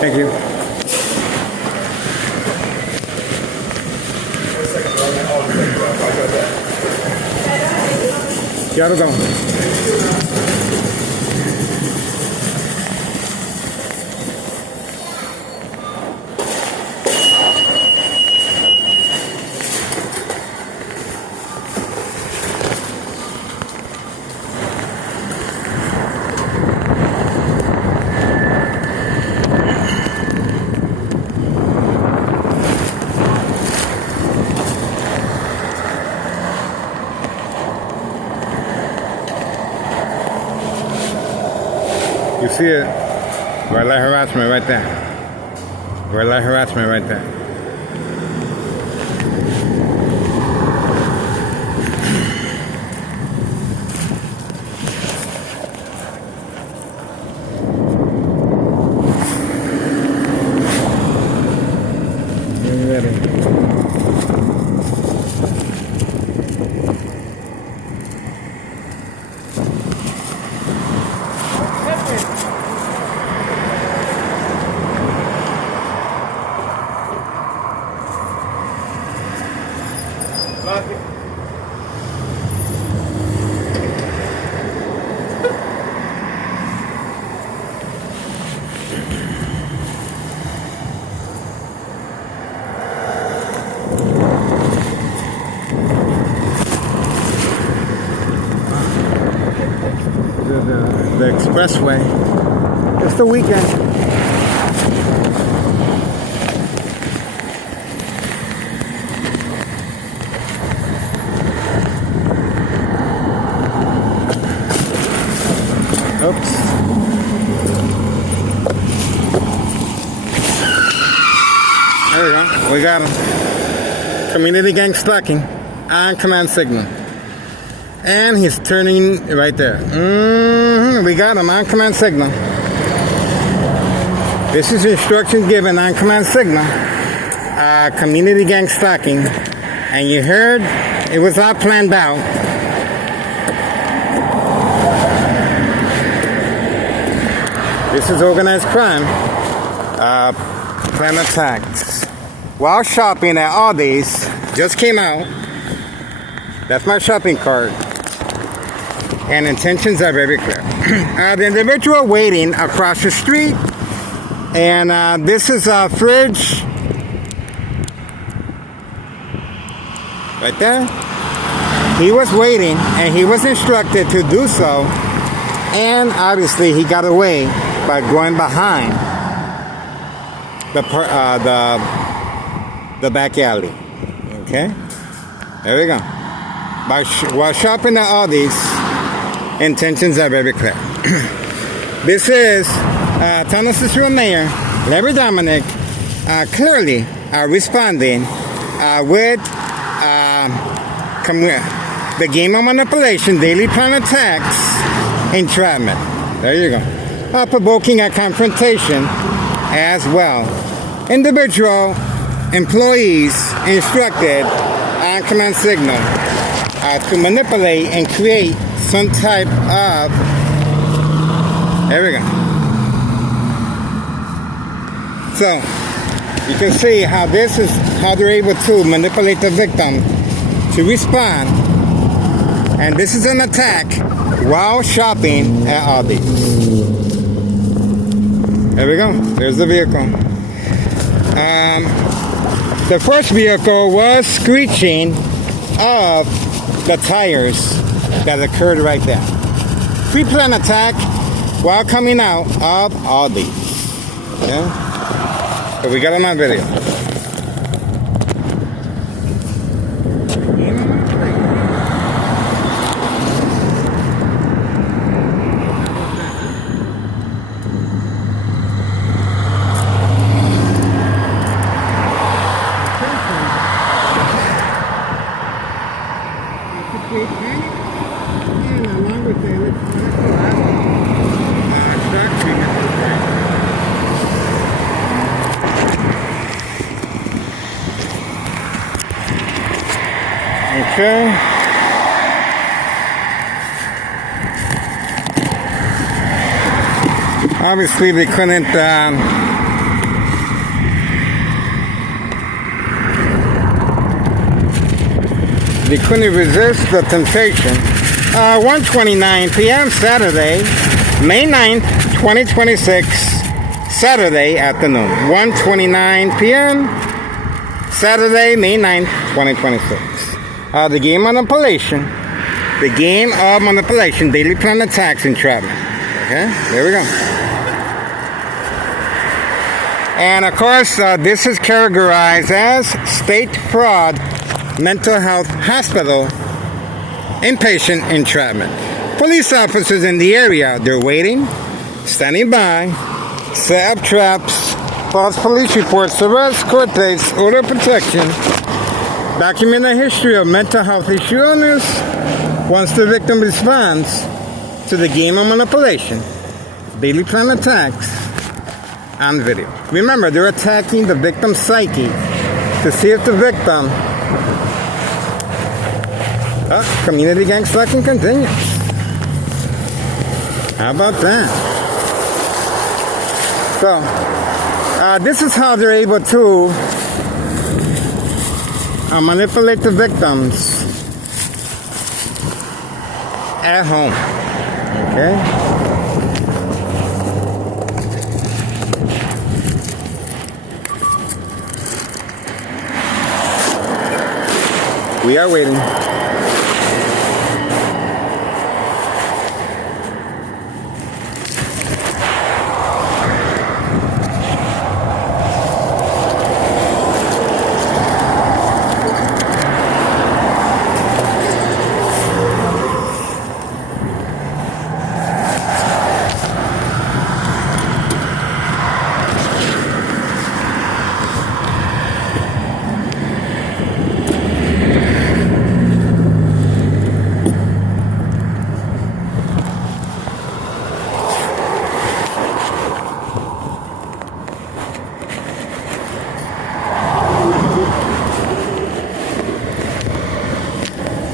Thank you. Gotta go. You see it? Red light harassment right there. Red light harassment right there. The expressway. It's the weekend. Oops. There we go. We got him. Community gang stalking on command signal. And he's turning right there. We got him on command signal. This is instruction given on command signal. Community gang stalking. And you heard it was all planned out. This is organized crime. Planned attacks. While shopping at Aldi's, just came out. That's my shopping cart. And intentions are very clear. The individual waiting across the street. And this is a fridge. Right there. He was waiting and he was instructed to do so. And obviously he got away by going behind the back alley. Okay? There we go. While shopping at Aldi's, intentions are very clear. This is Town Cicero Mayor Larry Dominic clearly responding with the game of manipulation, daily plan attacks, entrapment. There you go. Provoking a confrontation as well. Individual employees instructed on command signal to manipulate and create some type of, there we go. So you can see how they're able to manipulate the victim to respond. And this is an attack while shopping at Aldi. There we go. There's the vehicle. The first vehicle was screeching of the tires that occurred right there. Pre-planned attack while coming out of Aldi. Okay? So we got him on video. Okay. Obviously, they couldn't They couldn't resist the temptation. 1:29 p.m. Saturday, May 9th, 2026. Saturday afternoon. 1:29 p.m. Saturday, May 9th, 2026. The game of manipulation. The game of manipulation. Daily plan attacks entrapment. Okay, there we go. And of course, this is categorized as state fraud, mental health hospital, inpatient entrapment. Police officers in the area, they're waiting, standing by, set up traps, false police reports, arrest, court dates, order of protection, document a history of mental health issue illness once the victim responds to the game of manipulation, daily plan attacks, on video. Remember, they're attacking the victim's psyche to see if the victim... community gang stalking continues. How about that? So, this is how they're able to manipulate the victims at home. Okay? We are waiting.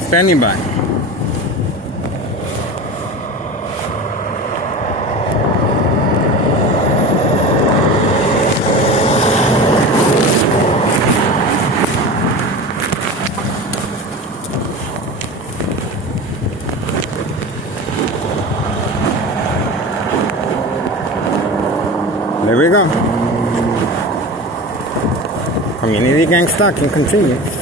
Standing by. There we go. Community gang stalking continues.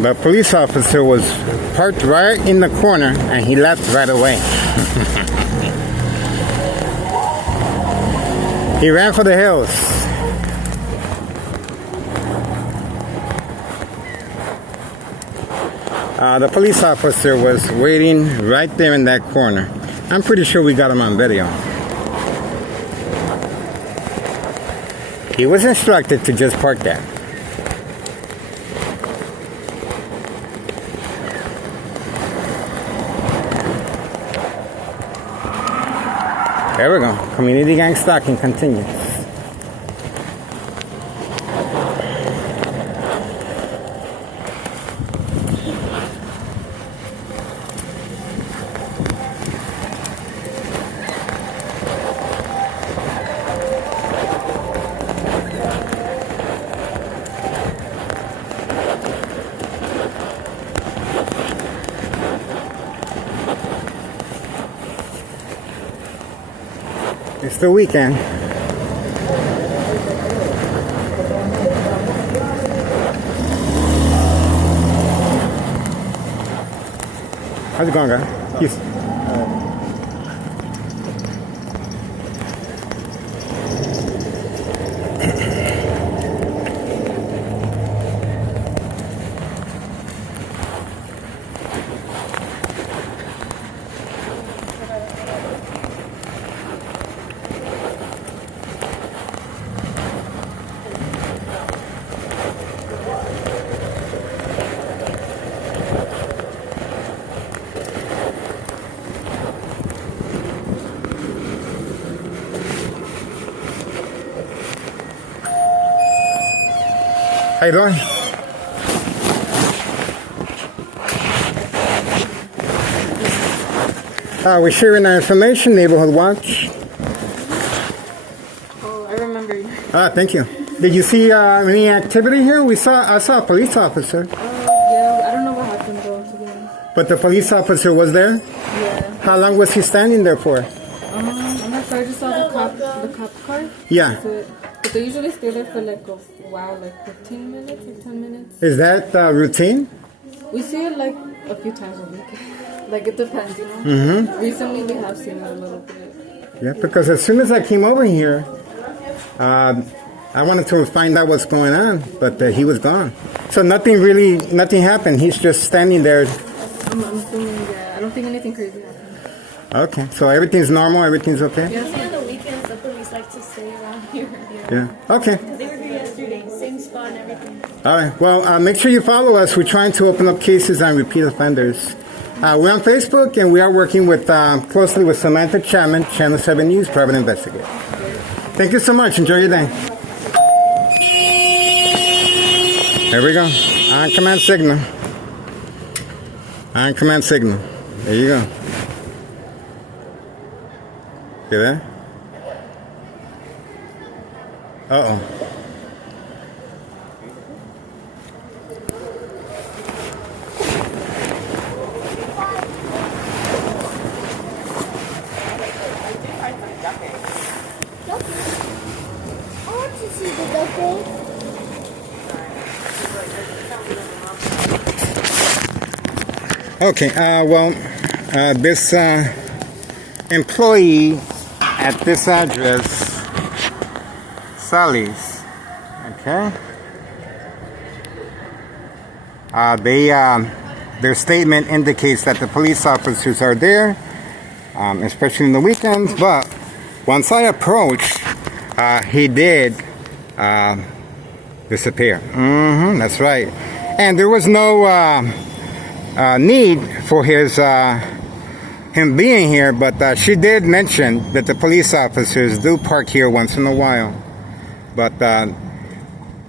The police officer was parked right in the corner and he left right away. He ran for the hills. The police officer was waiting right there in that corner. I'm pretty sure we got him on video. He was instructed to just park there. There we go. Community gang stalking continues. It's the weekend. How's it going, guy? Peace. How you doing? We're sharing our information, Neighborhood Watch. Oh, I remember you. Thank you. Did you see any activity here? I saw a police officer. Yeah, I don't know what happened though, to be honest. But the police officer was there? Yeah. How long was he standing there for? I'm not sure. I just saw the cop car. Yeah. That's it. But they usually stay there for like a while, like 15 minutes or 10 minutes. Is that routine? We see it like a few times a week. Like it depends, you know. Mm-hmm. Recently we have seen it a little bit. Yeah, because as soon as I came over here, I wanted to find out what's going on, but he was gone. So nothing happened. He's just standing there. I'm assuming, yeah. I don't think anything crazy happened. Okay, so everything's normal, everything's okay? Yeah. On the weekends, the police like to stay around here. Yeah. Okay. They were here yesterday, same spot and everything. All right. Well, make sure you follow us. We're trying to open up cases on repeat offenders. We're on Facebook, and we are working with closely with Samantha Chapman, Channel 7 News, Private Investigator. Thank you so much. Enjoy your day. There we go. On command signal. On command signal. There you go. See that? Uh-oh. I want to see the duckling. Okay, this employee at this address, Sally's, okay? Their statement indicates that the police officers are there, especially in the weekends, but once I approached, he did disappear. That's right. And there was no need for him being here, but she did mention that the police officers do park here once in a while. But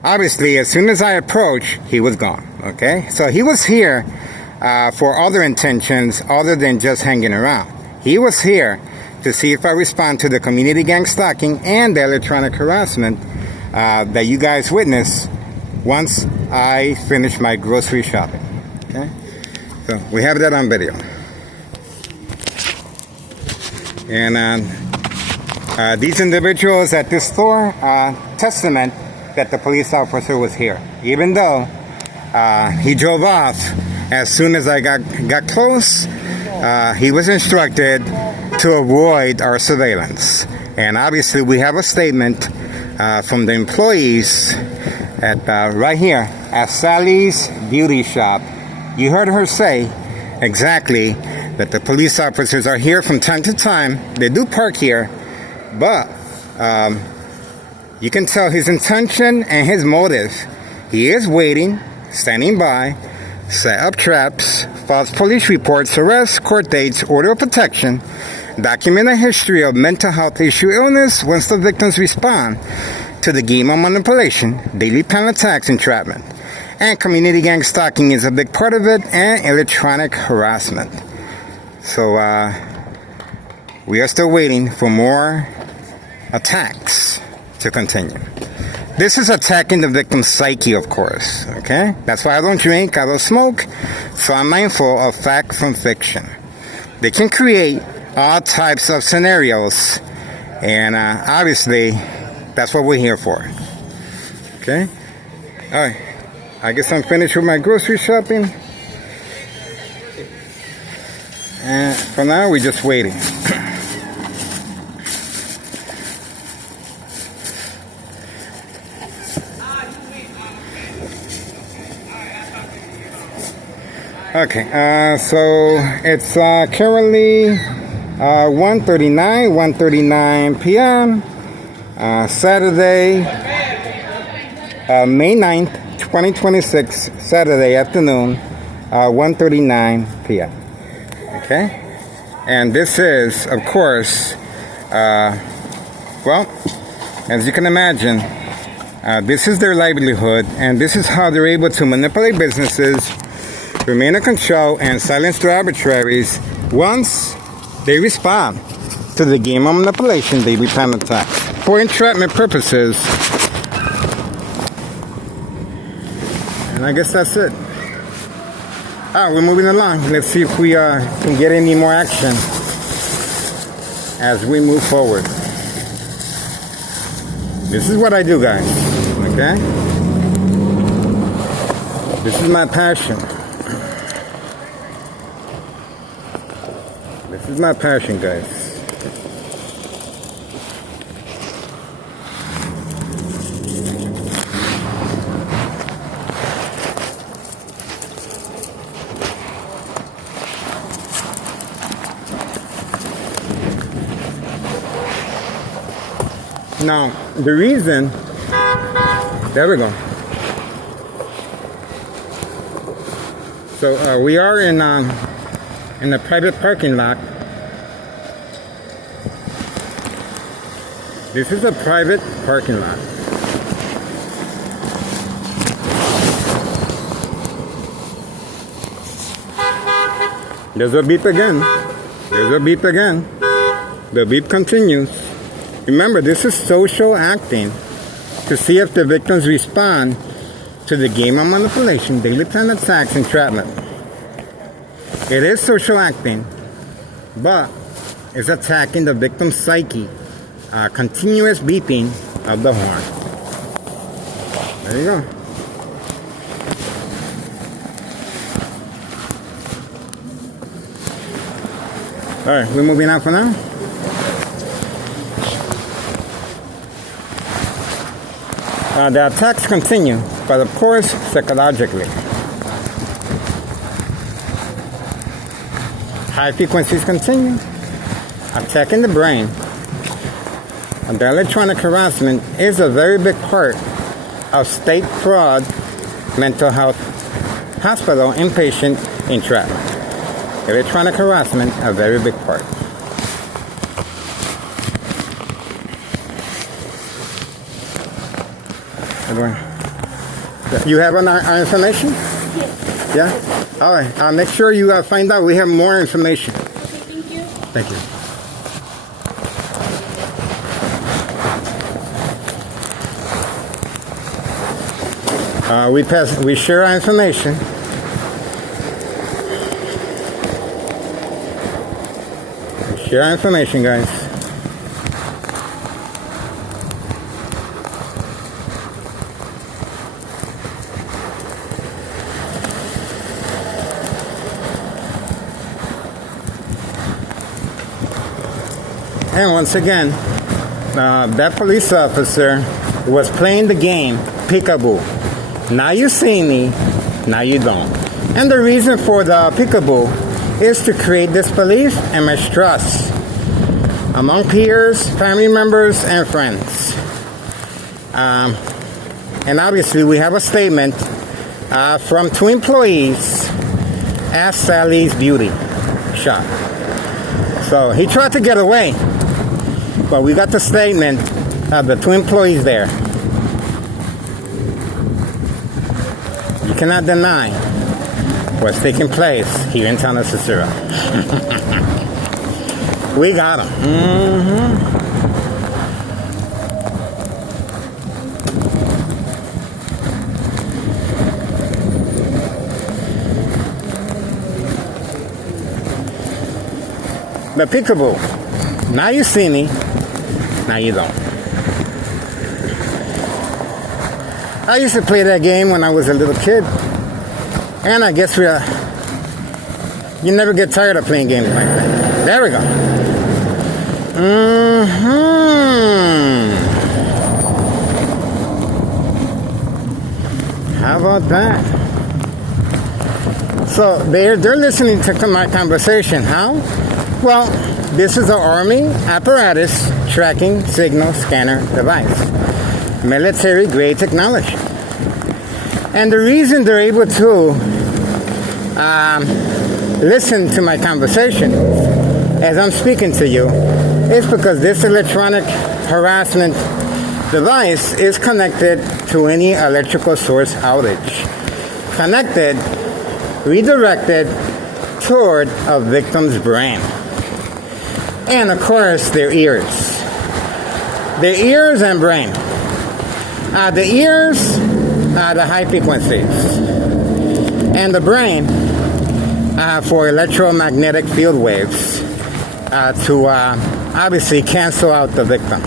obviously, as soon as I approached, he was gone. Okay, so he was here for other intentions other than just hanging around. He was here to see if I respond to the community gang stalking and the electronic harassment that you guys witnessed once I finished my grocery shopping. Okay, so we have that on video. And these individuals at this store testament that the police officer was here, even though he drove off as soon as I got close. He was instructed to avoid our surveillance. And obviously we have a statement from the employees at right here at Sally's Beauty Shop. You heard her say exactly that the police officers are here from time to time. They do park here, but you can tell his intention and his motive. He is waiting, standing by, set up traps, false police reports, arrests, court dates, order of protection, document a history of mental health issue illness once the victims respond to the game of manipulation, daily plan attacks, entrapment. And community gang stalking is a big part of it, and electronic harassment. So we are still waiting for more attacks to continue. This is attacking the victim's psyche, of course, okay? That's why I don't drink, I don't smoke, so I'm mindful of fact from fiction. They can create all types of scenarios, and obviously, that's what we're here for, okay? All right, I guess I'm finished with my grocery shopping. And for now, we're just waiting. Okay, so it's currently 1:39 p.m. Saturday, May 9th, 2026, Saturday afternoon, 1:39 p.m. Okay, and this is, of course, well, as you can imagine, this is their livelihood, and this is how they're able to manipulate businesses, remain in control, and silence their arbitraries once they respond to the game of manipulation daily plan attacks for entrapment purposes. And I guess that's it. We're moving along. Let's see if we can get any more action as we move forward. This is what I do, guys. Okay? This is my passion. This is my passion, guys. Now, the reason, there we go. So we are in a private parking lot. This is a private parking lot. There's a beep again. There's a beep again. The beep continues. Remember, this is social acting to see if the victims respond to the game of manipulation, daily plan attacks, entrapment. It is social acting, but it's attacking the victim's psyche. Continuous beeping of the horn. There you go. All right, we're moving out for now. The attacks continue, but of course, psychologically. High frequencies continue, attacking the brain. And the electronic harassment is a very big part of state fraud, mental health, hospital, inpatient entrapment. Electronic harassment, a very big part. You have our information? Yes. Yeah? All right. Make sure you find out. We have more information. Okay, thank you. Thank you. We share our information. We share our information, guys. And once again, that police officer was playing the game peekaboo. Now you see me, now you don't. And the reason for the peekaboo is to create disbelief and mistrust among peers, family members, and friends. And obviously we have a statement from two employees at Sally's Beauty Shop. So he tried to get away, but we got the statement of the two employees there. You cannot deny what's taking place here in town of Cicero. We got him. The peekaboo. Now you see me, now you don't. I used to play that game when I was a little kid. And I guess You never get tired of playing games like that. There we go. How about that? So they're listening to my conversation. How? Well, this is the Army apparatus tracking signal scanner device. Military grade technology. And the reason they're able to listen to my conversation as I'm speaking to you is because this electronic harassment device is connected to any electrical source outage. Connected, redirected toward a victim's brain. And of course, their ears. Their ears and brain. The ears are the high frequencies. And the brain for electromagnetic field waves to obviously cancel out the victim.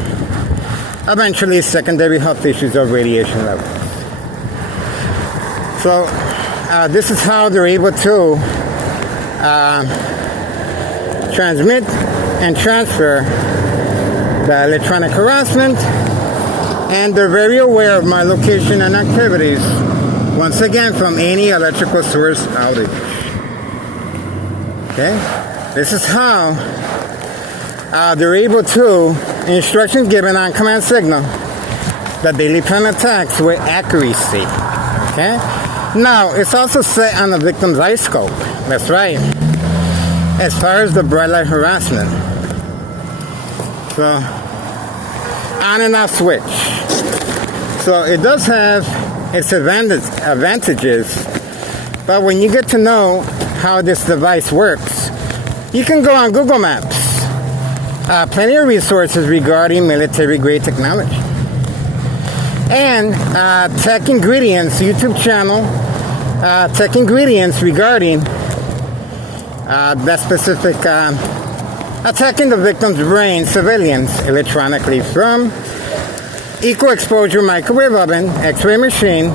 Eventually, secondary health issues of radiation levels. So, this is how they're able to transmit and transfer the electronic harassment, and they're very aware of my location and activities, once again, from any electrical source outage. Okay? This is how they're able to, instructions given on command signal, that daily plan attacks with accuracy. Okay? Now, it's also set on the victim's eye scope. That's right. As far as the bright light harassment. So, on and off switch. So, it does have its advantages, but when you get to know how this device works, you can go on Google Maps. Plenty of resources regarding military grade technology. And Tech Ingredients YouTube channel, Tech Ingredients regarding that specific attacking the victim's brain, civilians, electronically from equal exposure microwave oven, x-ray machine,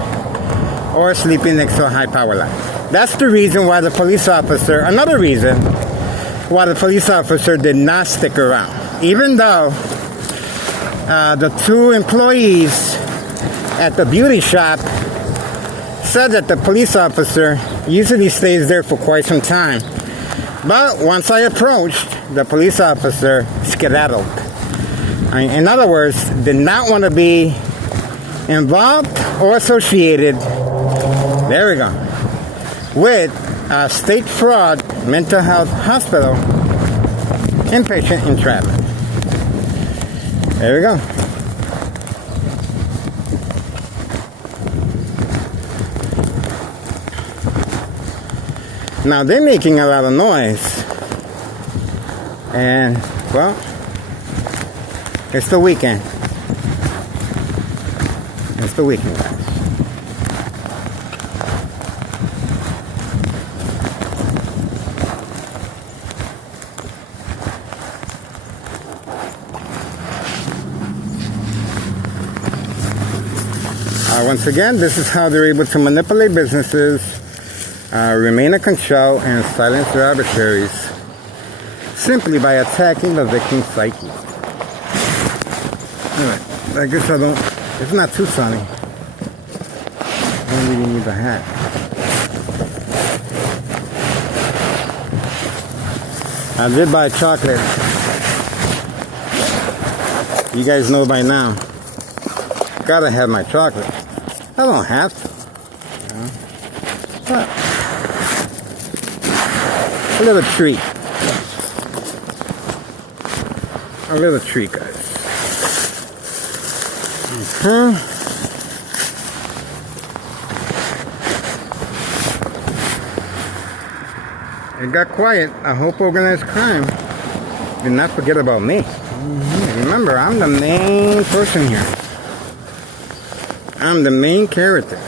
or sleeping next to a high power line. That's the reason why the police officer, another reason why the police officer did not stick around. Even though the two employees at the beauty shop said that the police officer usually stays there for quite some time. But once I approached, the police officer skedaddled. In other words, did not want to be involved or associated, there we go, with State Fraud Mental Health Hospital inpatient entrapment. There we go. Now they're making a lot of noise, and well, it's the weekend. It's the weekend, guys. Once again, this is how they're able to manipulate businesses, remain in control, and silence their adversaries simply by attacking the victim's psyche. Alright, I guess it's not too sunny. I don't really need the hat. I did buy chocolate. You guys know by now. Gotta have my chocolate. I don't have to. You know? But a little treat. A little treat, guys. It got quiet. I hope organized crime did not forget about me. Remember, I'm the main person here. I'm the main character.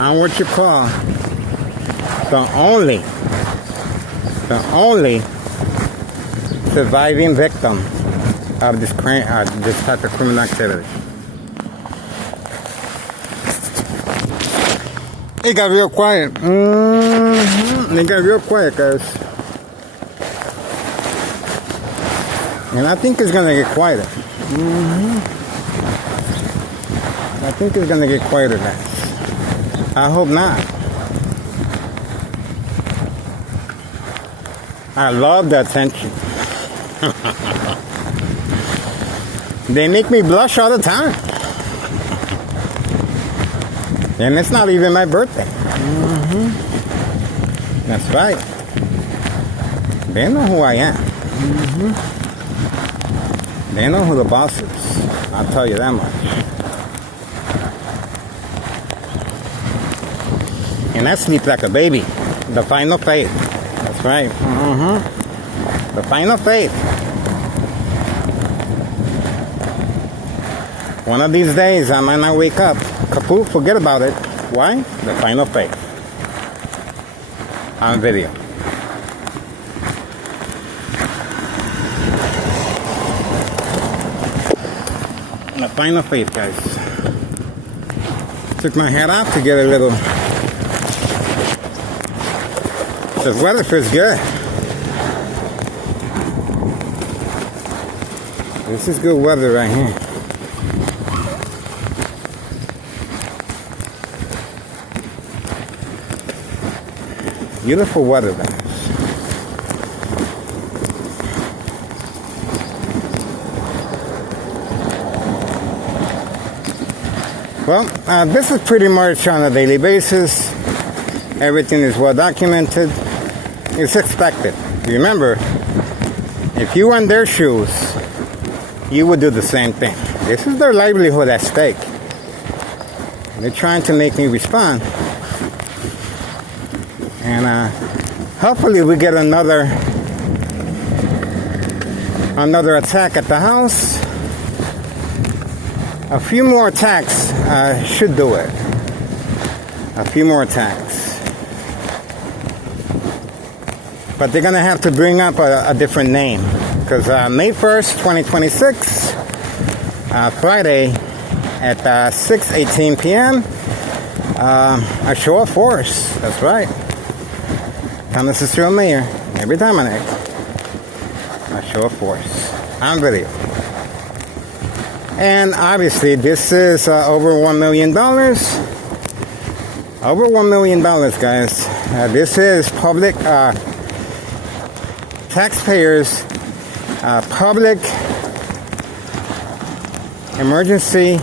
I'm what you call the only surviving victim of this type of criminal activity. It got real quiet. It got real quiet, guys. And I think it's gonna get quieter. I think it's gonna get quieter, guys. I hope not. I love the attention. They make me blush all the time. And it's not even my birthday. That's right. They know who I am. They know who the boss is. I'll tell you that much. And I sleep like a baby. The final faith. That's right. The final faith. One of these days, I might not wake up. Kaput, forget about it. Why? The final faith. On video. The final faith, guys. Took my hat off to get a little. The weather feels good. This is good weather right here. Beautiful weather, guys. Well, this is pretty much on a daily basis. Everything is well documented. It's expected. Remember, if you were in their shoes, you would do the same thing. This is their livelihood at stake. They're trying to make me respond. And hopefully we get another attack at the house. A few more attacks should do it. A few more attacks. But they're going to have to bring up a different name. Because May 1st, 2026, Friday at 6:18 p.m., a show of force. That's right. Thomas Cicero Mayor, every Dominic, a show of force on video. And obviously, this is over $1 million. Over $1 million, guys. This is public taxpayers' public emergency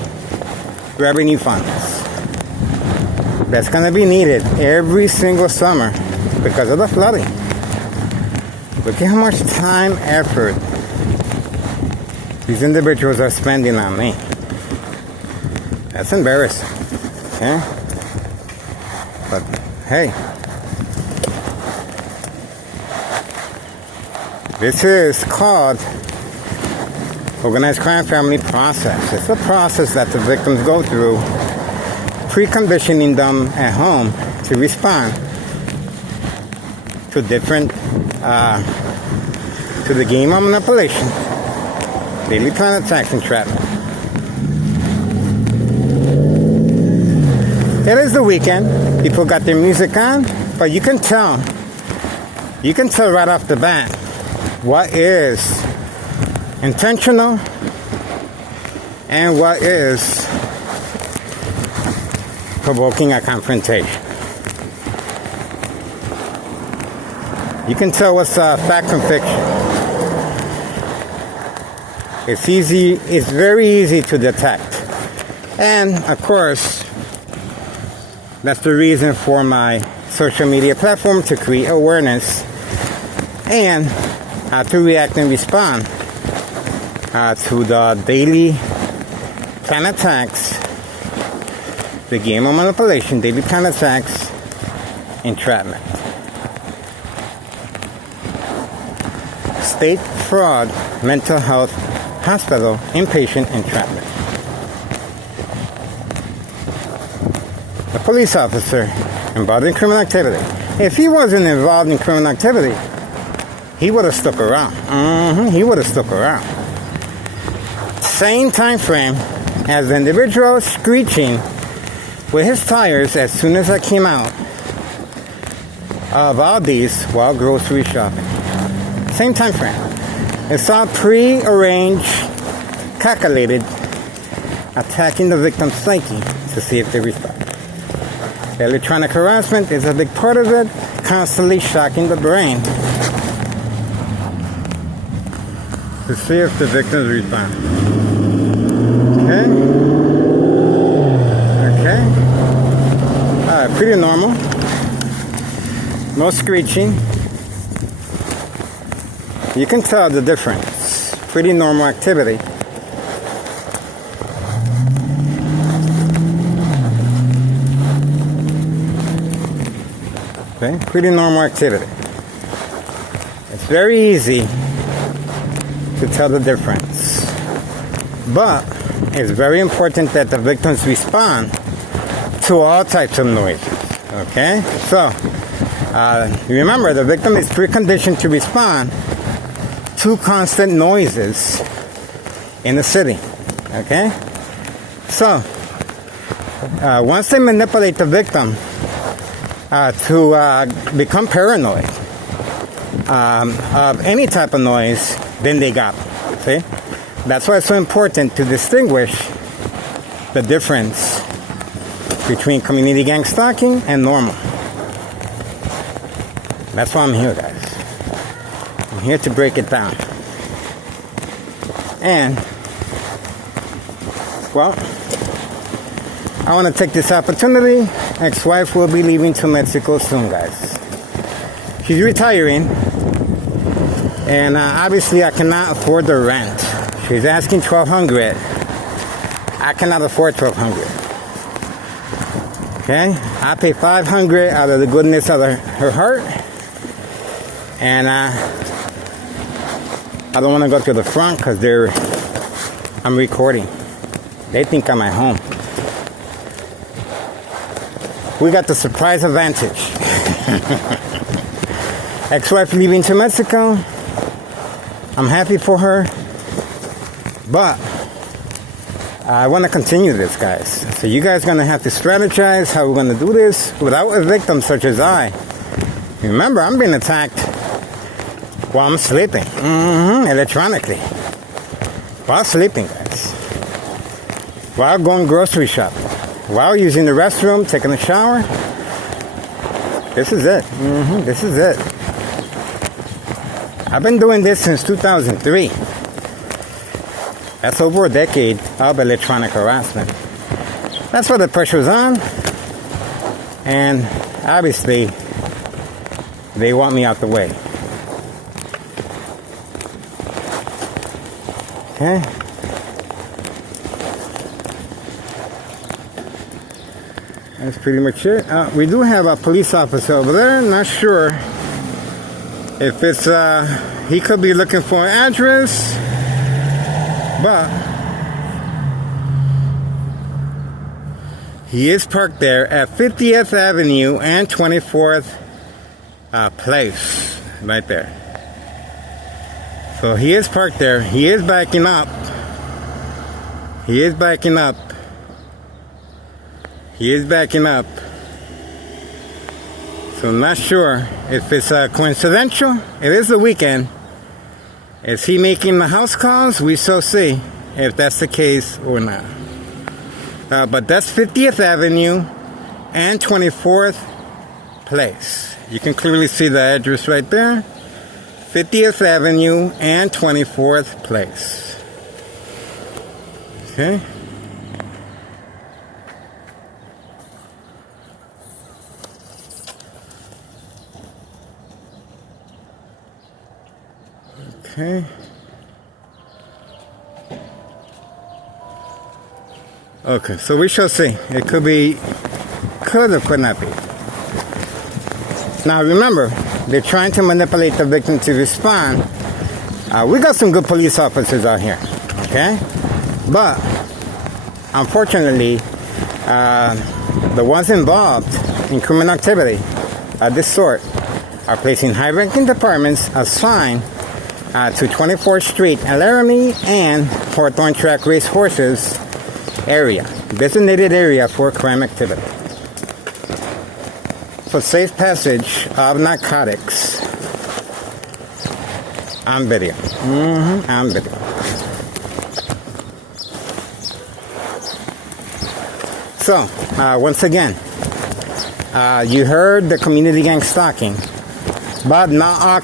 revenue funds. That's going to be needed every single summer because of the flooding. Look at how much time, effort these individuals are spending on me. That's embarrassing. Okay? But hey, this is called organized crime family process. It's a process that the victims go through, preconditioning them at home to respond to different, to the game of manipulation, daily plan attacks, and entrapment. It is the weekend. People got their music on, but you can tell right off the bat what is intentional and what is provoking a confrontation. You can tell what's fact from fiction. It's very easy to detect. And of course, that's the reason for my social media platform, to create awareness and how to react and respond to the daily plan attacks, the game of manipulation, daily plan attacks, entrapment. State fraud, mental health, hospital, inpatient entrapment. A police officer involved in criminal activity. If he wasn't involved in criminal activity, he would have stuck around. He would have stuck around. Same time frame as the individual screeching with his tires as soon as I came out of Aldi's while grocery shopping. Same time frame. It's all pre-arranged, calculated, attacking the victim's psyche to see if they respond. Electronic harassment is a big part of it, constantly shocking the brain to see if the victims respond. Okay? Okay. Pretty normal. No screeching. You can tell the difference. Pretty normal activity. Okay, pretty normal activity. It's very easy to tell the difference. But it's very important that the victims respond to all types of noises. Okay? So, remember, the victim is preconditioned to respond to constant noises in the city. Okay? So, once they manipulate the victim to become paranoid of any type of noise, then they got them. See? That's why it's so important to distinguish the difference between community gang stalking and normal. That's why I'm here, guys. I'm here to break it down. And, well, I want to take this opportunity. Ex-wife will be leaving to Mexico soon, guys. She's retiring. And obviously I cannot afford the rent. She's asking $1,200. I cannot afford $1,200. Okay? I pay $500 out of the goodness of her heart. And I don't want to go to the front because I'm recording. They think I'm at home. We got the surprise advantage. Ex-wife leaving to Mexico. I'm happy for her. But I want to continue this, guys. So you guys are going to have to strategize how we're going to do this without a victim such as I. Remember, I'm being attacked while I'm sleeping. Electronically. While sleeping, guys. While going grocery shopping. While using the restroom, taking a shower. This is it. This is it. I've been doing this since 2003. That's over a decade of electronic harassment. That's why the pressure's on. And obviously, they want me out the way. Okay? That's pretty much it. We do have a police officer over there. Not sure if it's, he could be looking for an address, but he is parked there at 50th Avenue and 24th Place, right there. So he is parked there. He is backing up. He is backing up. He is backing up. So I'm not sure if it's coincidental. It is the weekend. Is he making the house calls? We shall see if that's the case or not. But that's 50th Avenue and 24th Place. You can clearly see the address right there. 50th Avenue and 24th Place. Okay. Okay. Okay, so we shall see. It could be, could or could not be. Now remember, they're trying to manipulate the victim to respond. We got some good police officers out here, okay? But, unfortunately, the ones involved in criminal activity of this sort are placing high-ranking departments assigned to 24th Street, Laramie, and Hawthorne Track Race Horses area. designated area for crime activity. For safe passage of narcotics on video. On video. So, once again, you heard the community gang stalking, but not all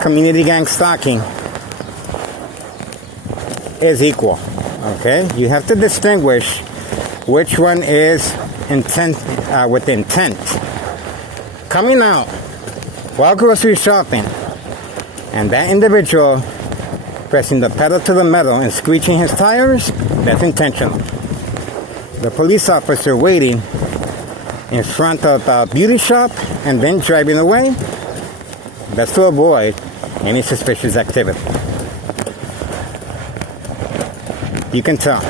community gang stalking is equal. Okay, you have to distinguish which one is intent with intent. Coming out while grocery shopping, and that individual pressing the pedal to the metal and screeching his tires, that's intentional. The police officer waiting in front of a beauty shop and then driving away, that's to avoid any suspicious activity. You can tell.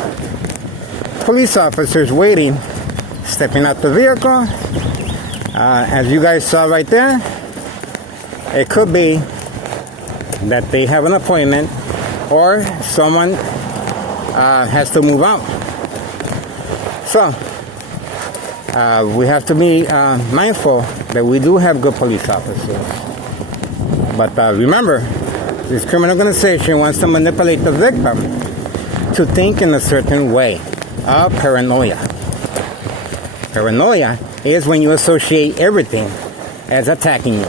Police officers waiting, stepping out the vehicle. As you guys saw right there, it could be that they have an appointment or someone has to move out. So, we have to be mindful that we do have good police officers. But remember, this criminal organization wants to manipulate the victim to think in a certain way. Paranoia. Paranoia is when you associate everything as attacking you.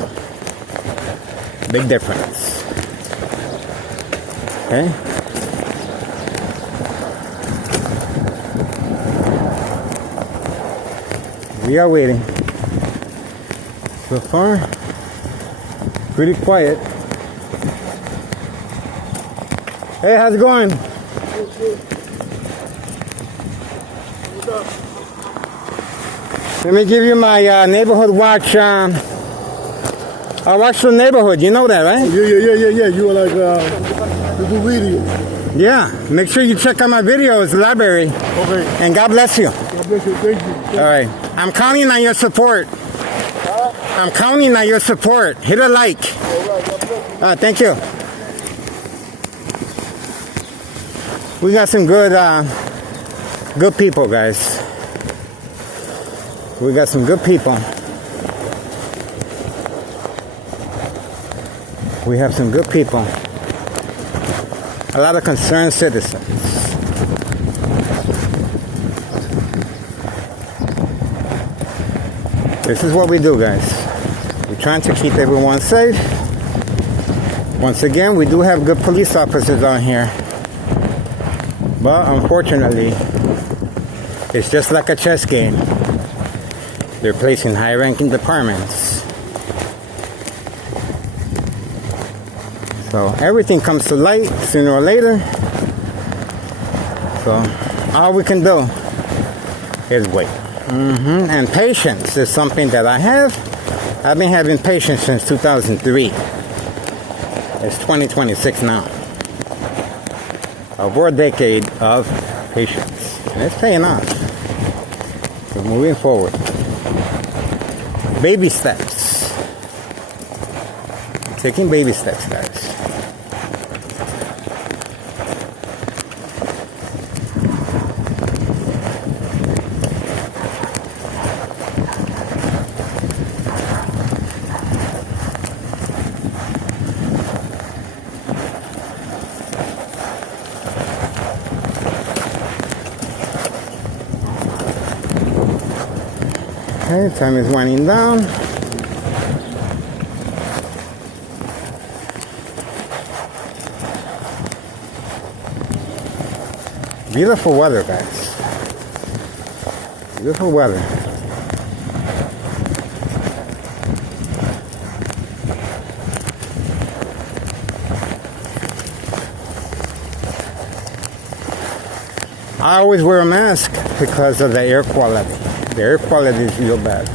Big difference. Okay? We are waiting. So far, pretty quiet. Hey, how's it going? Let me give you my neighborhood watch. I watch the neighborhood. You know that, right? Yeah. You were like, you do video. Yeah. Make sure you check out my videos, library. Okay. And God bless you. God bless you. Thank you. All right. I'm counting on your support. I'm counting on your support. Hit a like. Thank you. We got some good people, guys. We got some good people. We have some good people. A lot of concerned citizens. This is what we do, guys. We're trying to keep everyone safe. Once again, we do have good police officers on here. But unfortunately, it's just like a chess game. They're placing high-ranking departments. So everything comes to light sooner or later. So all we can do is wait. And patience is something that I have. I've been having patience since 2003. It's 2026 now. Over a decade of patience. And it's paying off. We're moving forward. Baby steps. Taking baby steps, guys. Okay, time is winding down. Beautiful weather, guys. Beautiful weather. I always wear a mask because of the air quality. The air quality is real bad.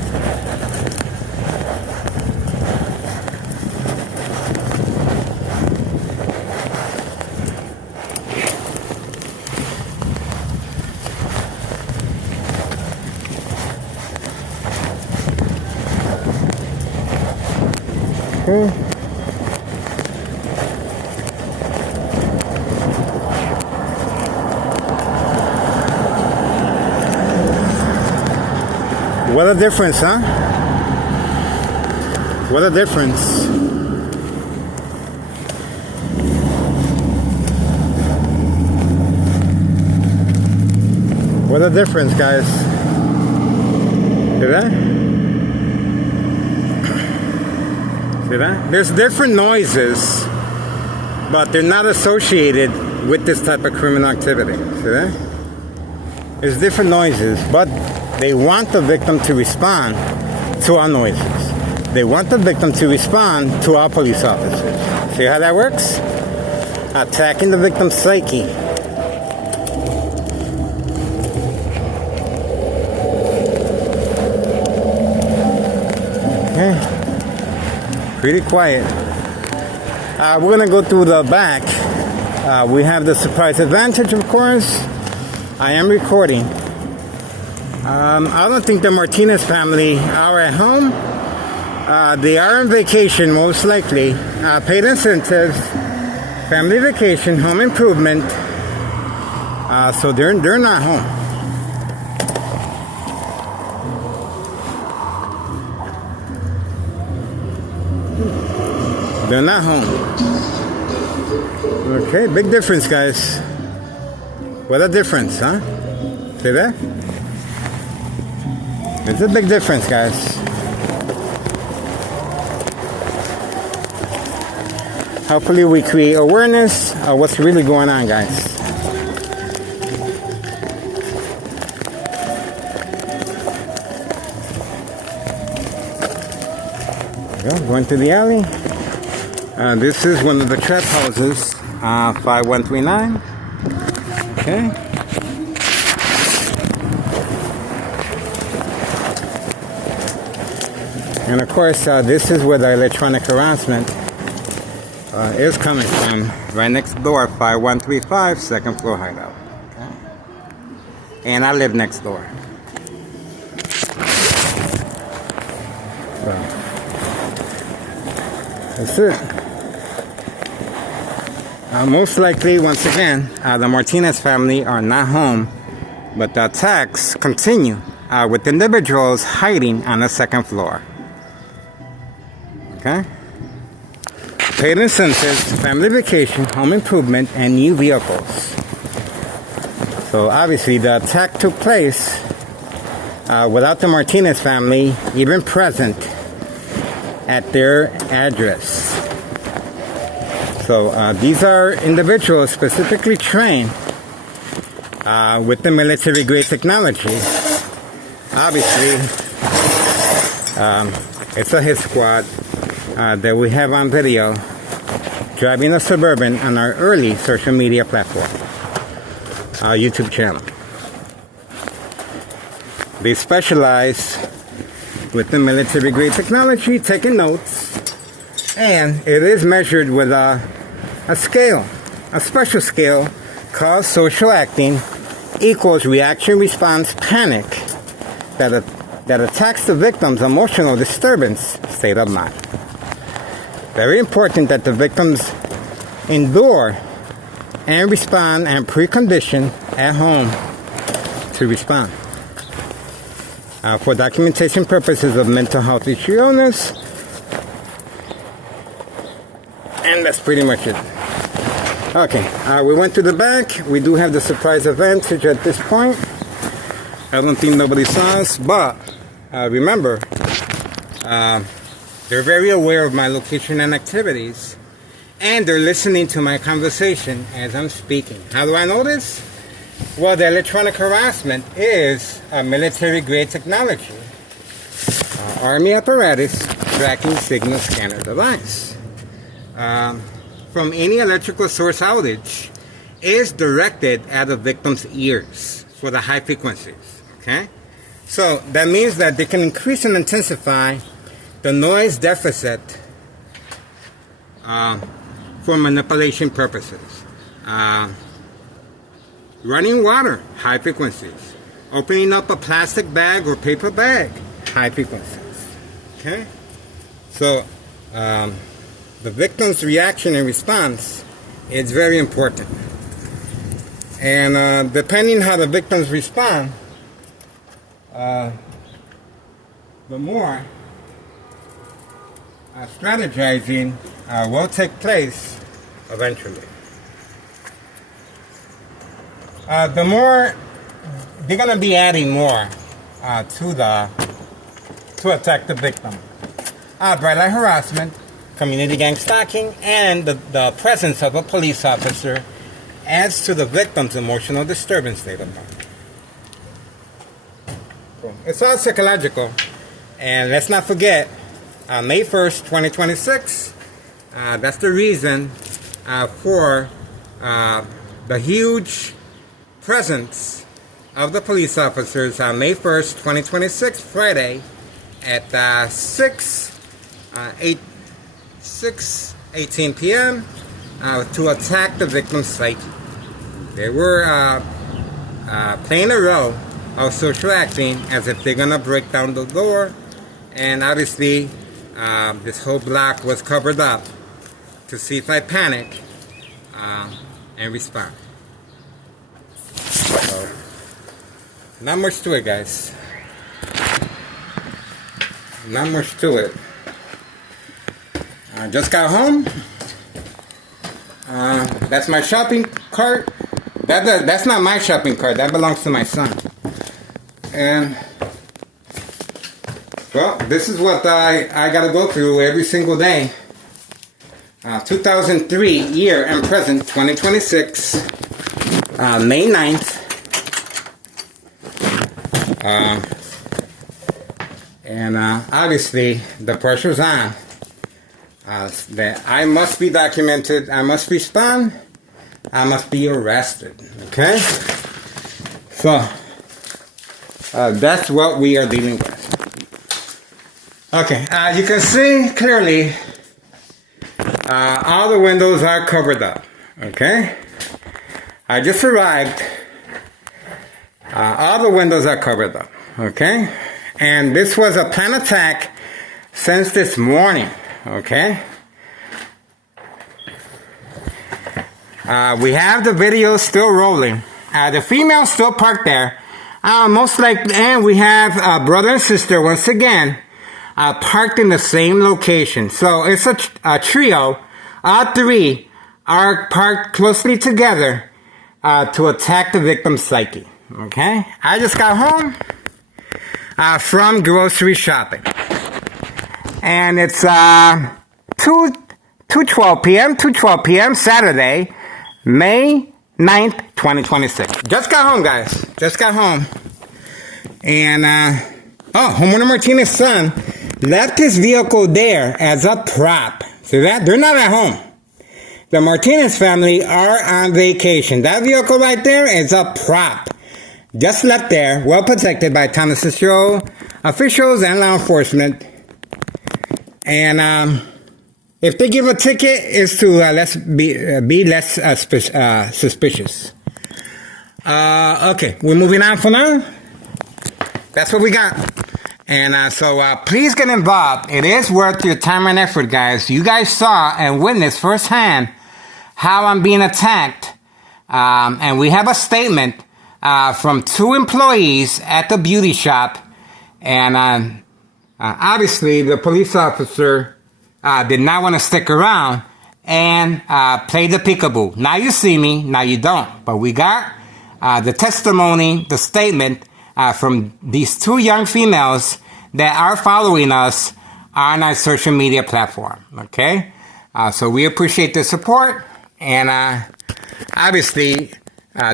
Okay. What a difference, huh? What a difference. What a difference, guys. See that? See that? There's different noises, but they're not associated with this type of criminal activity. See that? There's different noises, but they want the victim to respond to our noises. They want the victim to respond to our police officers. See how that works? Attacking the victim's psyche. Okay. Pretty quiet. We're going to go through the back. We have the surprise advantage, of course. I am recording. I don't think the Martinez family are at home. They are on vacation, most likely. Paid incentives, family vacation, home improvement. So they're not home. They're not home. Okay, big difference, guys. What a difference, huh? See that? It's a big difference, guys. Hopefully we create awareness of what's really going on, guys. There we go, going to the alley. This is one of the trap houses, 5139. Okay. And of course, this is where the electronic harassment is coming from. Right next door, 5135, second floor hideout. Okay. And I live next door. So, that's it. Most likely, once again, the Martinez family are not home, but the attacks continue with individuals hiding on the second floor. Okay? Paid incentives, family vacation, home improvement, and new vehicles. So obviously the attack took place without the Martinez family even present at their address. So these are individuals specifically trained with the military-grade technology. Obviously, it's a hit squad that we have on video driving a Suburban on our early social media platform, our YouTube channel. They specialize with the military-grade technology, taking notes, and it is measured with a scale, a special scale called social acting equals reaction response panic that attacks the victim's emotional disturbance state of mind. Very important that the victims endure and respond and precondition at home to respond. For documentation purposes of mental health issue illness, and that's pretty much it. Okay, we went to the back. We do have the surprise advantage at this point. I don't think nobody saw us, but remember, they're very aware of my location and activities, and they're listening to my conversation as I'm speaking. How do I know this? Well, the electronic harassment is a military-grade technology, Army apparatus tracking signal scanner device. From any electrical source outage is directed at the victim's ears for the high frequencies. Okay, so that means that they can increase and intensify the noise deficit for manipulation purposes. Running water, high frequencies. Opening up a plastic bag or paper bag, high frequencies. Okay? So, the victim's reaction and response is very important. And depending how the victims respond, the more strategizing will take place eventually. The more they're going to be adding more to attack the victim. Bright light harassment, community gang stalking, and the presence of a police officer adds to the victim's emotional disturbance state of mind. Cool. It's all psychological. And let's not forget, May 1st, 2026, that's the reason for the huge presence of the police officers on May 1st, 2026, Friday, at 6:18 p.m. To attack the victim's psyche. They were playing a role of social acting as if they're going to break down the door, and obviously this whole block was covered up to see if I panic and respond. So, not much to it, guys. Not much to it. I just got home. That's my shopping cart. That's not my shopping cart. That belongs to my son. And well, this is what I gotta go through every single day. 2003 year and present, 2026, May 9th. And obviously the pressure's on. That I must be documented, I must respond, I must be arrested. Okay? So, that's what we are dealing with. Okay, you can see clearly all the windows are covered up. Okay? I just arrived. All the windows are covered up. Okay? And this was a planned attack since this morning. Okay? We have the video still rolling. The female still parked there. Most likely, and we have brother and sister once again parked in the same location. So it's a trio. All three are parked closely together to attack the victim's psyche. Okay? I just got home from grocery shopping. And it's 2:12 p.m. Saturday, May 9th, 2026. Just got home, guys. Just got home. And, Homeowner Martinez's son left his vehicle there as a prop. See that? They're not at home. The Martinez family are on vacation. That vehicle right there is a prop. Just left there, well protected by Thomas Show officials and law enforcement. And if they give a ticket, it's to be less suspicious. Okay, we're moving on for now. That's what we got. And so please get involved. It is worth your time and effort, guys. You guys saw and witnessed firsthand how I'm being attacked. And we have a statement from 2 employees at the beauty shop. And obviously, the police officer did not want to stick around and play the peekaboo. Now you see me, now you don't. But we got the testimony, the statement from these 2 young females that are following us on our social media platform. Okay? So we appreciate the support. And obviously,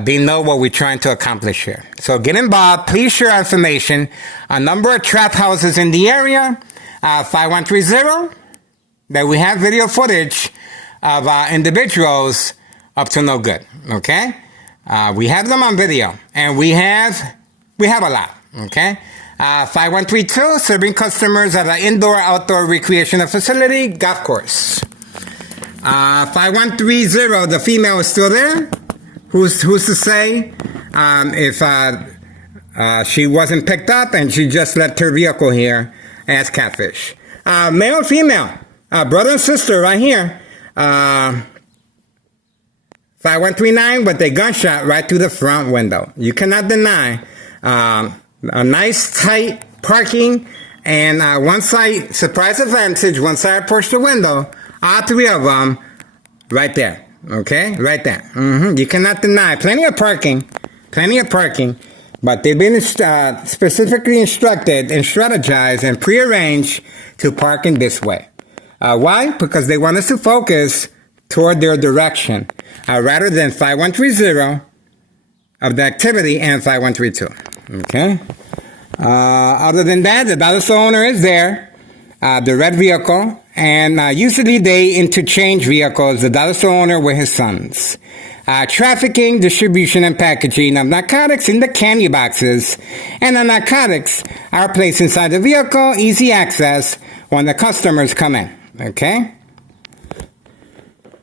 they know what we're trying to accomplish here. So get involved. Please share our information. A number of trap houses in the area. 5130. That we have video footage of individuals up to no good. Okay? We have them on video. And we have a lot. Okay? 5132. Serving customers at an indoor-outdoor recreational facility. Golf course. 5130. The female is still there. Who's to say if she wasn't picked up and she just left her vehicle here as catfish. Male or female, brother and sister right here. 5139 with a gunshot right through the front window. You cannot deny a nice tight parking And once I, surprise advantage, once I approach the window, all three of them, right there. Okay? Right there. You cannot deny. Plenty of parking. But they've been specifically instructed and strategized and prearranged to park in this way. Why? Because they want us to focus toward their direction rather than 5130 of the activity and 5132. Okay? Other than that, the dollar store owner is there, the red vehicle, and usually they interchange vehicles, the dollar store owner with his sons. Trafficking, distribution, and packaging of narcotics in the candy boxes, and the narcotics are placed inside the vehicle, easy access when the customers come in. Okay?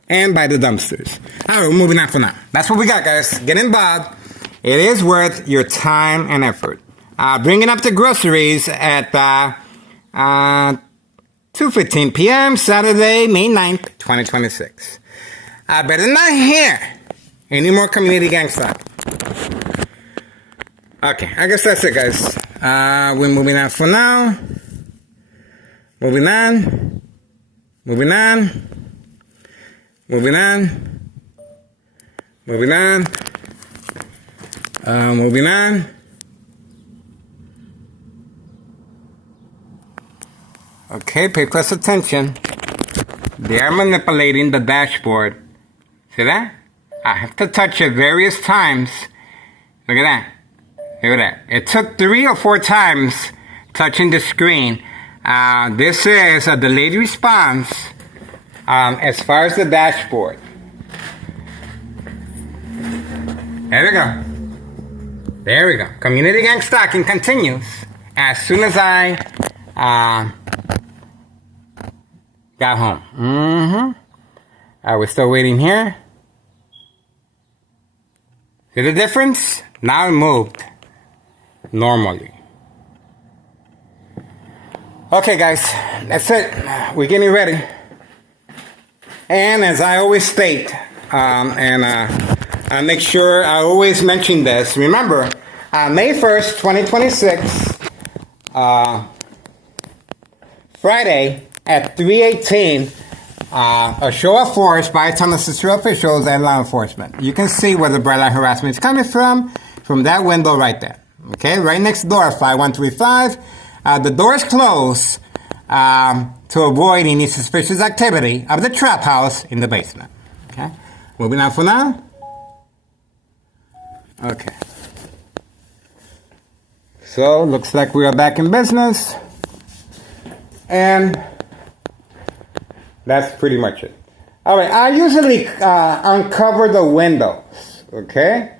And by the dumpsters. All right, we're moving on for now. That's what we got, guys. Get involved. It is worth your time and effort. Bringing up the groceries at 2:15 p.m. Saturday, May 9th, 2026. I better not hear any more community gang stuff. Okay, I guess that's it, guys. We're moving on for now. Moving on. Moving on. Moving on. Moving on. Moving on. Okay, pay close attention. They are manipulating the dashboard. See that? I have to touch it various times. Look at that. Look at that. It took 3 or 4 times touching the screen. This is a delayed response as far as the dashboard. There we go. There we go. Community gang stalking continues as soon as I got home. We're still waiting here. See the difference? Now it moved normally. Okay, guys, that's it. We're getting ready. And as I always state, I make sure I always mention this. Remember, May 1st, 2026, Friday at 3:18, a show of force by Tennessee officials and law enforcement. You can see where the bright light harassment is coming from that window right there. Okay, right next door, 5135. The door is closed to avoid any suspicious activity of the trap house in the basement. Okay, moving on for now. Okay. So, looks like we are back in business. And that's pretty much it. Alright, I usually uncover the windows, okay?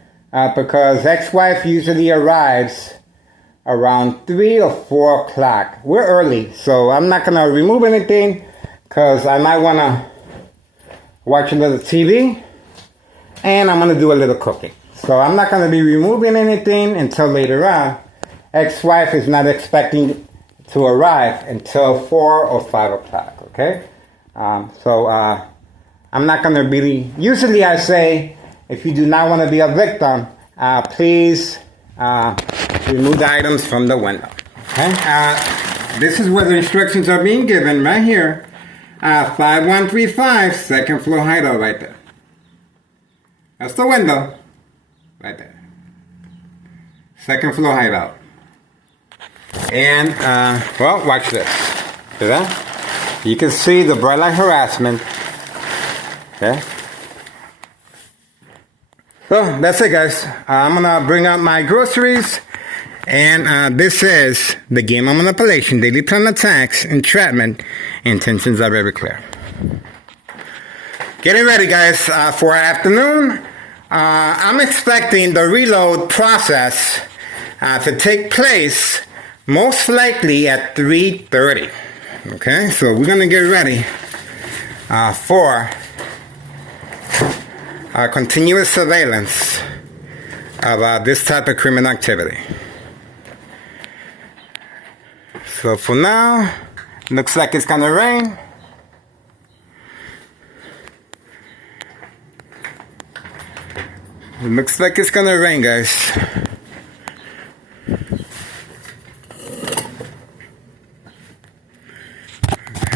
Because ex-wife usually arrives around 3 or 4 o'clock. We're early, so I'm not going to remove anything because I might want to watch a little TV and I'm going to do a little cooking. So I'm not going to be removing anything until later on. Ex-wife is not expecting to arrive until 4 or 5 o'clock, okay? So I'm not going to really... Usually I say, if you do not want to be a victim, please remove the items from the window, okay? This is where the instructions are being given, right here. 5135, second floor hideout right there. That's the window. Right there. Second floor hideout. And, well, watch this. See that? You can see the bright light harassment. Okay? So, that's it, guys. I'm going to bring out my groceries. And this is the game of manipulation, daily plan attacks, entrapment. Intentions are very clear. Getting ready, guys, for afternoon. I'm expecting the reload process to take place most likely at 3:30. Okay, so we're going to get ready for continuous surveillance of this type of criminal activity. So for now, looks like it's going to rain. It looks like it's gonna rain, guys.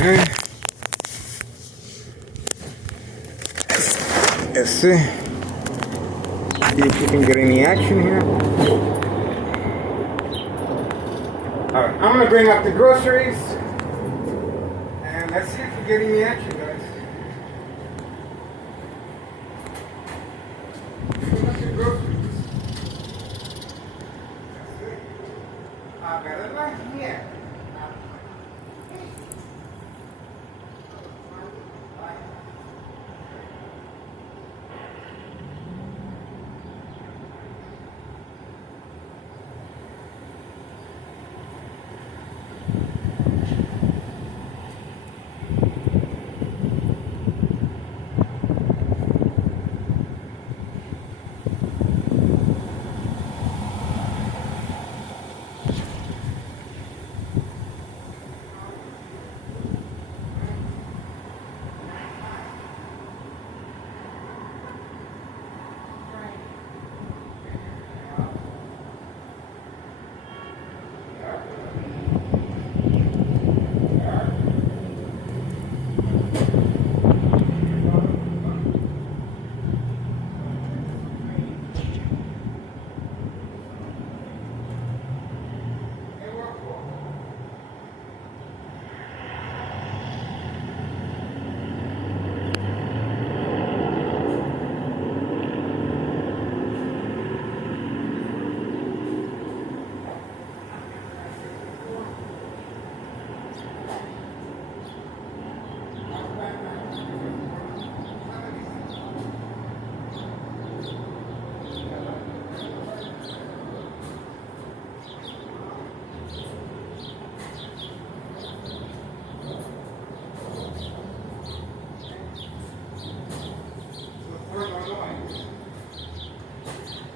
Okay. Let's see. See if you can get any action here. Alright, I'm gonna bring up the groceries. And let's see if we get any action, guys. Bring up the groceries. Let's see. Better not here.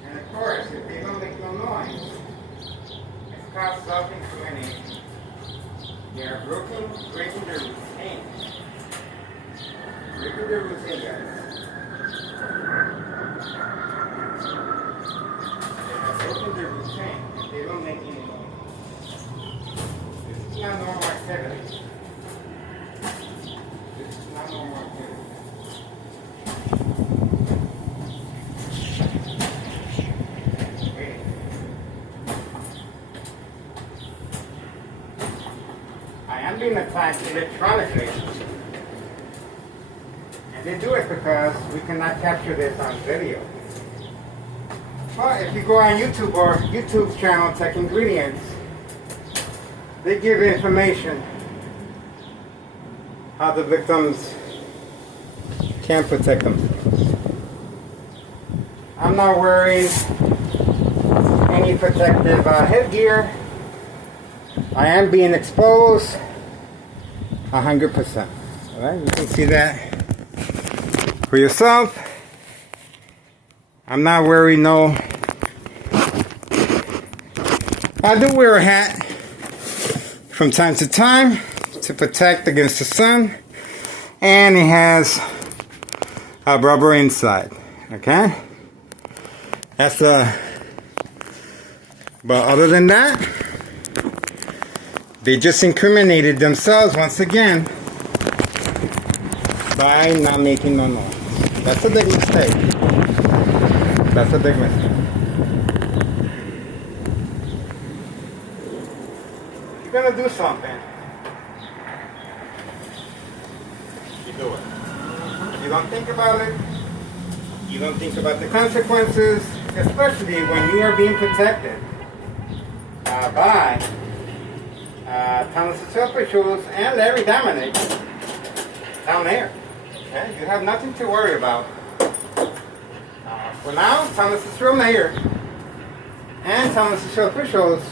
And of course, if they don't make no noise, it's called self-incrimination. They are breaking their routine. Breaking their routine, guys. They are breaking their routine if they don't make any noise. This is not normal activity. This is not normal activity. I am being attacked electronically. And they do it because we cannot capture this on video. But if you go on YouTube or YouTube channel Tech Ingredients, they give information how the victims can protect themselves. I'm not wearing any protective headgear. I am being exposed 100%. Alright, you can see that for yourself. I'm not wearing no. I do wear a hat from time to time to protect against the sun, and it has a rubber inside. Okay, that's but other than that, they just incriminated themselves once again by not making no noise. That's a big mistake. That's a big mistake. If you're gonna do something, you do it. You don't think about it. You don't think about the consequences, especially when you are being protected by Thomas officials and Larry Dominic down there. Okay? You have nothing to worry about. For now, Thomas Mayor and Thomas officials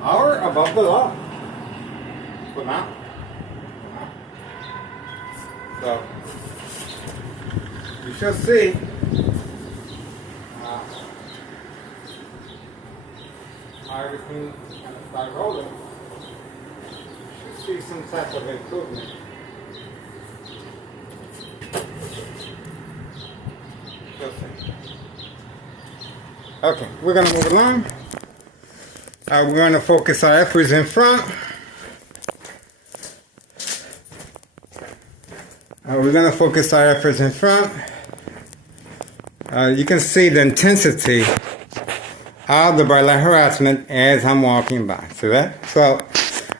are above the law. For now. So, we shall see. How everything kind of start rolling. See some type of improvement. Okay, we're going to move along. We're going to focus our efforts in front. We're going to focus our efforts in front. You can see the intensity of the bright light harassment as I'm walking by. See that? So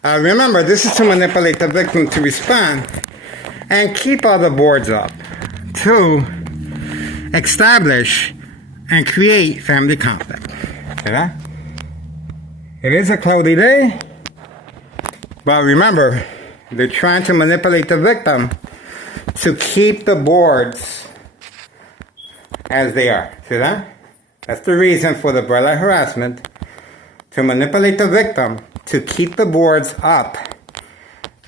remember, this is to manipulate the victim to respond and keep all the boards up to establish and create family conflict. See that? It is a cloudy day, but remember, they're trying to manipulate the victim to keep the boards as they are. See that? That's the reason for the bright light harassment, to manipulate the victim to keep the boards up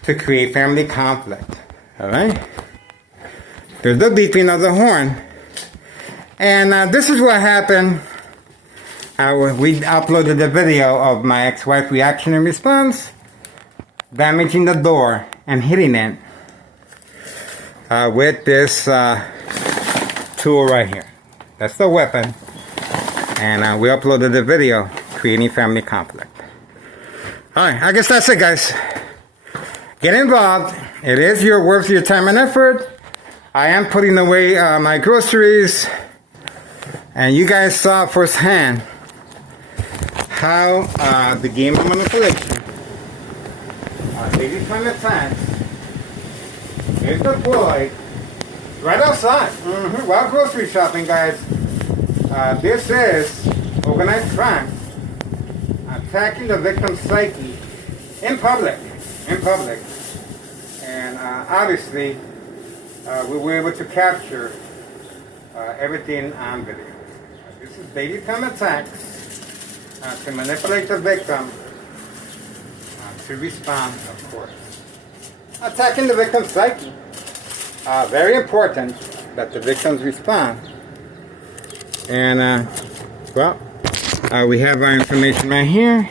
to create family conflict. Alright? There's the beeping of the horn. And this is what happened. We uploaded the video of my ex-wife's reaction and response, damaging the door and hitting it with this tool right here. That's the weapon. And we uploaded the video, creating family conflict. Alright, I guess that's it, guys. Get involved. It is worth your time and effort. I am putting away my groceries. And you guys saw firsthand how the game of manipulation, ladies from attacks, is deployed right outside while grocery shopping, guys. This is organized crime attacking the victim's psyche in public. And obviously, we were able to capture everything on video. This is daytime attacks to manipulate the victim to respond, of course. Attacking the victim's psyche. Very important that the victims respond. And, we have our information right here.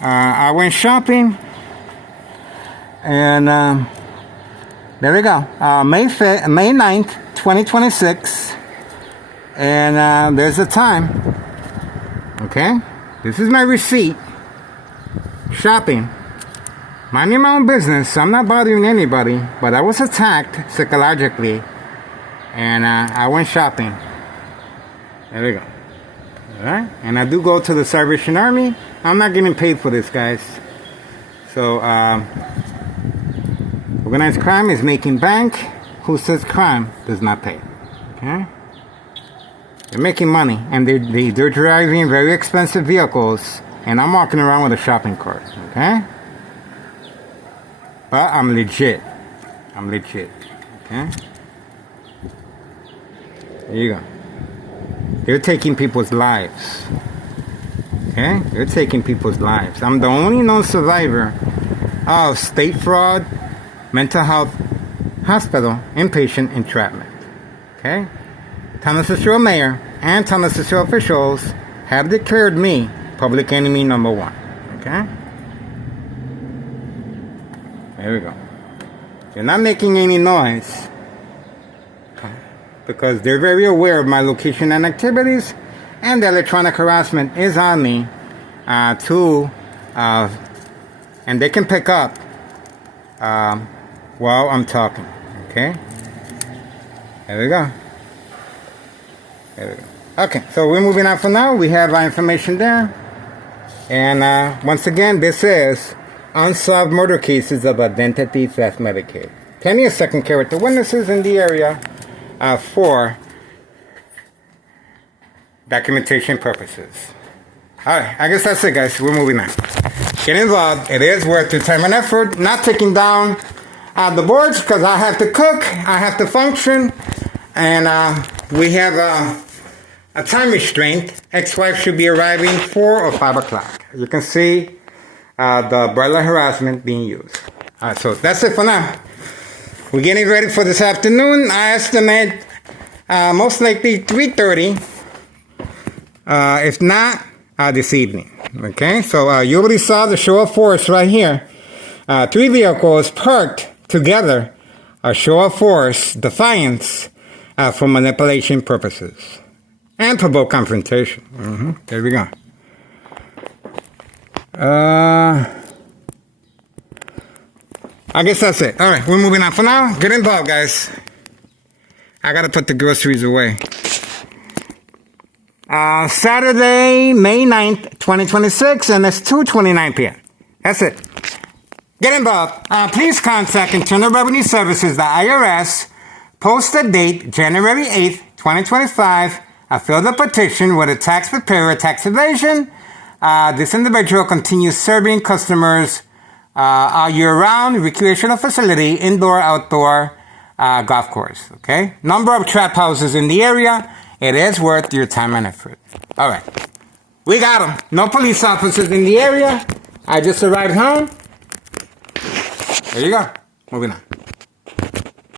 I went shopping. And there we go. May 9th, 2026. And there's the time. Okay? This is my receipt. Shopping. Minding my own business. I'm not bothering anybody. But I was attacked psychologically. And I went shopping. There we go. Alright? And I do go to the Salvation Army. I'm not getting paid for this, guys. So, organized crime is making bank. Who says crime does not pay? Okay? They're making money, and they're driving very expensive vehicles, and I'm walking around with a shopping cart, okay? But I'm legit, okay? There you go. They're taking people's lives, okay? They're taking people's lives. I'm the only known survivor of state fraud, mental health, hospital, inpatient entrapment, okay? Town of Cicero Mayor and Town of Cicero officials have declared me public enemy number 1. Okay? There we go. They're not making any noise because they're very aware of my location and activities, and the electronic harassment is on me and they can pick up while I'm talking. Okay? There we go. There we go. Okay, so we're moving on for now. We have our information there. And once again, this is Unsolved Murder Cases of Identity Theft Medicaid. Plenty of second character witnesses in the area for documentation purposes. Alright, I guess that's it, guys. We're moving on. Get involved. It is worth your time and effort. Not taking down the boards because I have to cook, I have to function, and we have a time restraint. Ex-wife should be arriving 4 or 5 o'clock. You can see the bright light harassment being used. Alright, so that's it for now. We're getting ready for this afternoon. I estimate most likely 3:30, if not this evening. Okay, so you already saw the show of force right here. 3 vehicles parked together. A show of force, defiance, for manipulation purposes. And provoke confrontation. There we go. I guess that's it. All right, we're moving on. For now, get involved, guys. I gotta put the groceries away. Saturday, May 9th, 2026, and it's 2:29 p.m. That's it. Get involved. Please contact Internal Revenue Services, the IRS. Post the date, January 8th, 2025. Fill the petition with a tax preparer, tax evasion. This individual continues serving customers all year round, recreational facility, indoor, outdoor, golf course. Okay? Number of trap houses in the area. It is worth your time and effort. All right. We got them. No police officers in the area. I just arrived home. There you go. Moving on.